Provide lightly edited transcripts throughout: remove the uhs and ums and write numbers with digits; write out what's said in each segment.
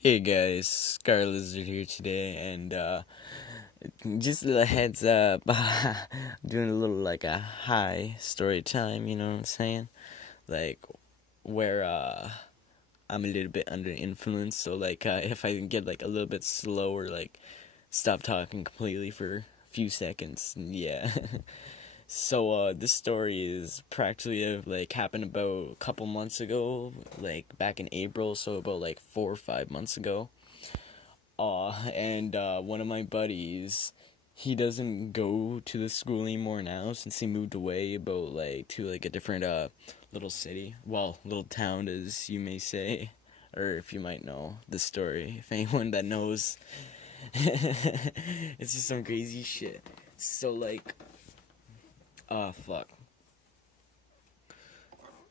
Hey guys, Scar Lizard here today, and just a little heads up, doing a little like a high story time, you know what I'm saying? Like, where I'm a little bit under influence, so like if I can get like a little bit slower, like stop talking completely for a few seconds, yeah. So this story is practically like happened about a couple months ago, like back in April, so about like 4 or 5 months ago. And one of my buddies, he doesn't go to the school anymore now since he moved away about like to like a different little city, well, little town as you may say, or if you might know the story, if anyone that knows. It's just some crazy shit. So like, fuck,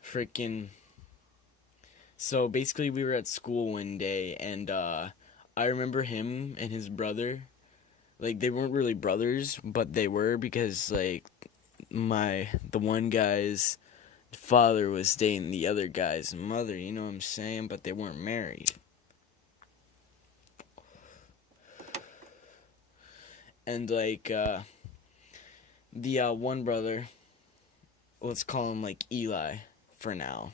freaking. So basically, we were at school one day, and I remember him and his brother. Like they weren't really brothers, but they were because like the one guy's father was dating the other guy's mother, you know what I'm saying? But they weren't married. And like the one brother, let's call him like Eli for now.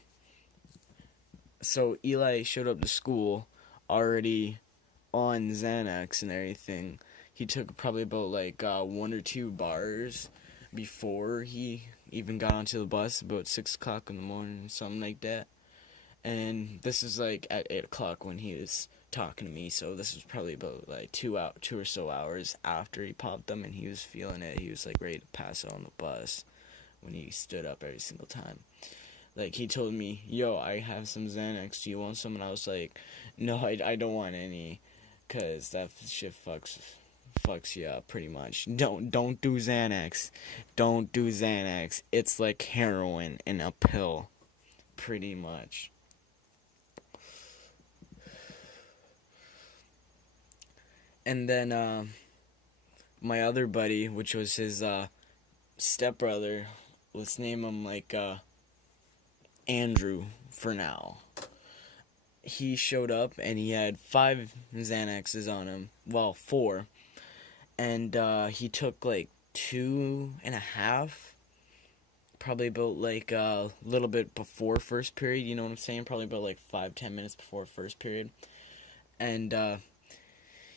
So Eli showed up to school already on Xanax and everything. He took probably about like 1 or 2 bars before he even got onto the bus, about 6 o'clock in the morning, something like that. And this is like at 8 o'clock when he was talking to me, so this was probably about like 2 or so hours after he popped them, and he was feeling it. He was like ready to pass out on the bus when he stood up every single time. Like he told me, "Yo, I have some Xanax. Do you want some?" And I was like, "No, I don't want any, cause that shit fucks you up pretty much. Don't do Xanax. Don't do Xanax. It's like heroin in a pill, pretty much." And then my other buddy, which was his stepbrother, let's name him like Andrew for now. He showed up and he had 5 Xanaxes on him. Well, 4. And he took like 2.5, probably about like a little bit before first period, you know what I'm saying? Probably about like 5-10 minutes before first period. And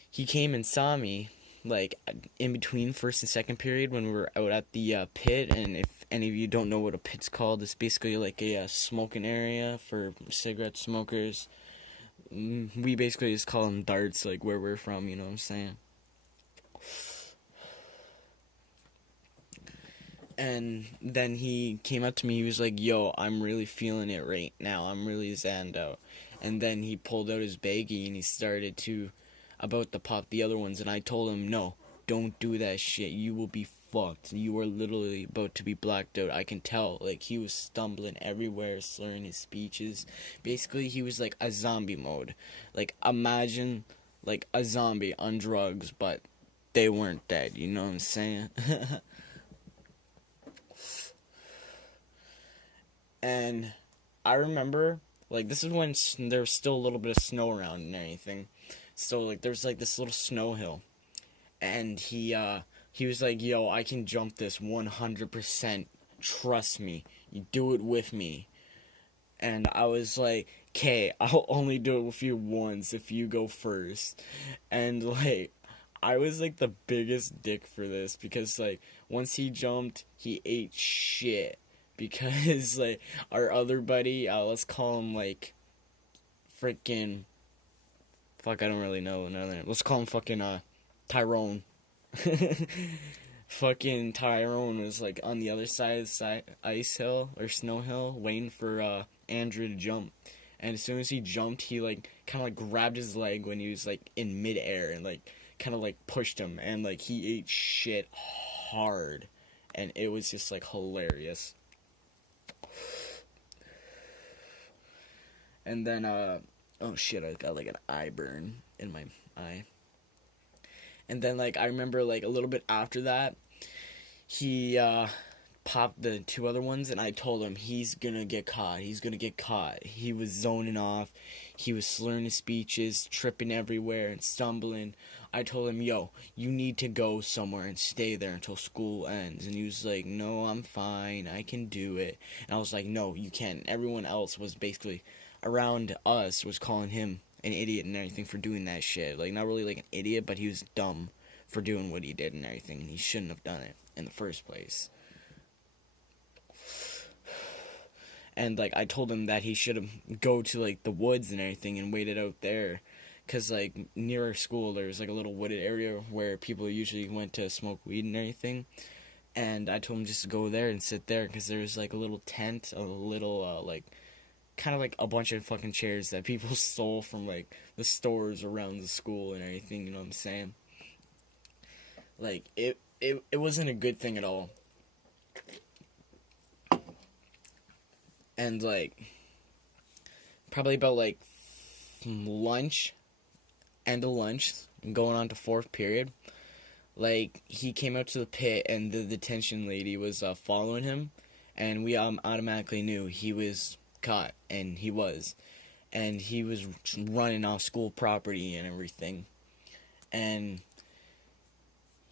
he came and saw me like in between first and second period when we were out at the pit. And if any of you don't know what a pit's called, it's basically like a smoking area for cigarette smokers. We basically just call them darts, like where we're from, you know what I'm saying? And then he came up to me, he was like, "Yo, I'm really feeling it right now, I'm really zanned out." And then he pulled out his baggie and he started to about to pop the other ones, and I told him, "No, don't do that shit, you will be fucked. You are literally about to be blacked out." I can tell, like, he was stumbling everywhere, slurring his speeches. Basically, he was like a zombie mode. Like, imagine like a zombie on drugs, but they weren't dead, you know what I'm saying? And I remember, like, this is when there was still a little bit of snow around and everything. So like there's like this little snow hill, and he was like, "Yo, I can jump this 100%. Trust me. You do it with me." And I was like, "Okay, I'll only do it with you once if you go first." And like I was like the biggest dick for this because like once he jumped, he ate shit because like our other buddy, let's call him like freaking fuck, I don't really know another name. Let's call him fucking Tyrone. Fucking Tyrone was like on the other side of the ice hill or snow hill waiting for Andrew to jump. And as soon as he jumped, he like kind of like grabbed his leg when he was like in midair and like kind of like pushed him, and like he ate shit hard, and it was just like hilarious. And then oh shit, I got like an eye burn in my eye. And then like I remember like a little bit after that, he popped the 2 other ones, and I told him he's gonna get caught. He's gonna get caught. He was zoning off. He was slurring his speeches, tripping everywhere and stumbling. I told him, yo, you need to go somewhere and stay there until school ends. And he was like, no, I'm fine. I can do it. And I was like, no, you can't. Everyone else was basically around us was calling him an idiot and everything for doing that shit. Like, not really like an idiot, but he was dumb for doing what he did and everything. And he shouldn't have done it in the first place. And, like, I told him that he should have go to, like, the woods and everything and waited out there. Because, like, near our school, there's, like, a little wooded area where people usually went to smoke weed and everything. And I told him just to go there and sit there because there's, like, a little tent, a little, like, kind of, like, a bunch of fucking chairs that people stole from, like, the stores around the school and everything, you know what I'm saying? Like, it wasn't a good thing at all. And, like, probably about, like, lunch, end of lunch, going on to 4th period, like, he came out to the pit, and the detention lady was following him, and we automatically knew he was caught, and he was. And he was running off school property and everything. And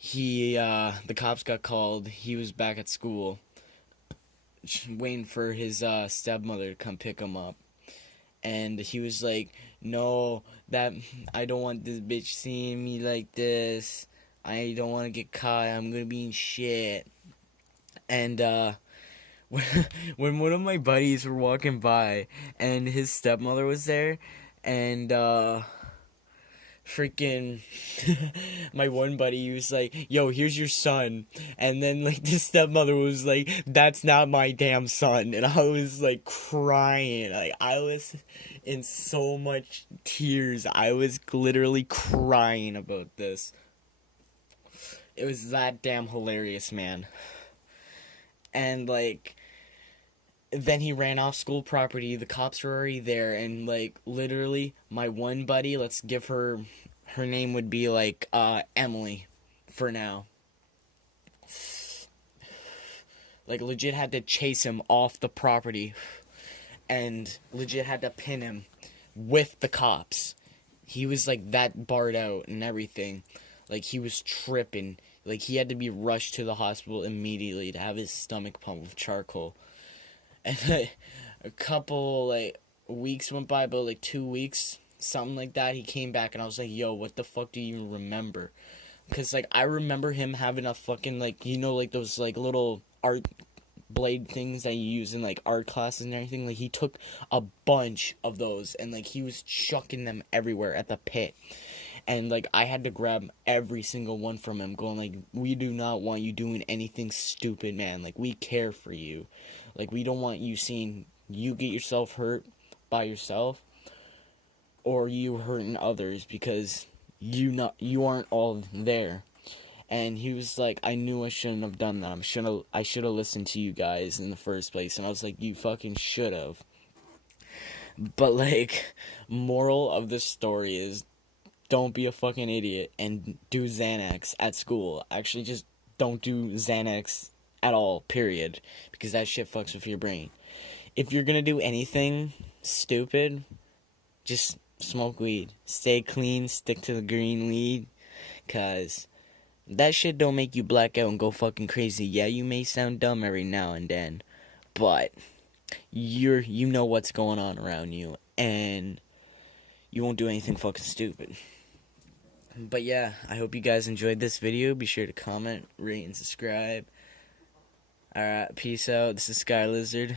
the cops got called. He was back at school, waiting for his stepmother to come pick him up. And he was like, no, I don't want this bitch seeing me like this. I don't want to get caught. I'm going to be in shit. And when one of my buddies were walking by and his stepmother was there, and freaking my one buddy was like, yo, here's your son. And then, like, the stepmother was like, that's not my damn son. And I was like crying. Like, I was in so much tears. I was literally crying about this. It was that damn hilarious, man. And, like, then he ran off school property. The cops were already there, and, like, literally, my one buddy, let's give her name would be, like, Emily, for now. Like, legit had to chase him off the property, and legit had to pin him with the cops. He was, like, that barred out and everything. Like, he was tripping. Like, he had to be rushed to the hospital immediately to have his stomach pumped with charcoal. And, like, a couple, like, weeks went by, about, like, 2 weeks, something like that. He came back, and I was like, yo, what the fuck do you even remember? Because, like, I remember him having a fucking, like, you know, like, those, like, little art blade things that you use in, like, art classes and everything. Like, he took a bunch of those, and, like, he was chucking them everywhere at the pit. And, like, I had to grab every single one from him, going, like, we do not want you doing anything stupid, man. Like, we care for you. Like, we don't want you seeing you get yourself hurt by yourself, or you hurting others, because you aren't all there. And he was like, I knew I shouldn't have done that. I should have listened to you guys in the first place. And I was like, you fucking should have. But, like, moral of the story is, don't be a fucking idiot and do Xanax at school. Actually, just don't do Xanax at all, period. Because that shit fucks with your brain. If you're gonna do anything stupid, just smoke weed. Stay clean, stick to the green weed. Cause that shit don't make you black out and go fucking crazy. Yeah, you may sound dumb every now and then, but you know what's going on around you, and you won't do anything fucking stupid. But yeah, I hope you guys enjoyed this video. Be sure to comment, rate, and subscribe. Alright, peace out. This is Sky Lizard.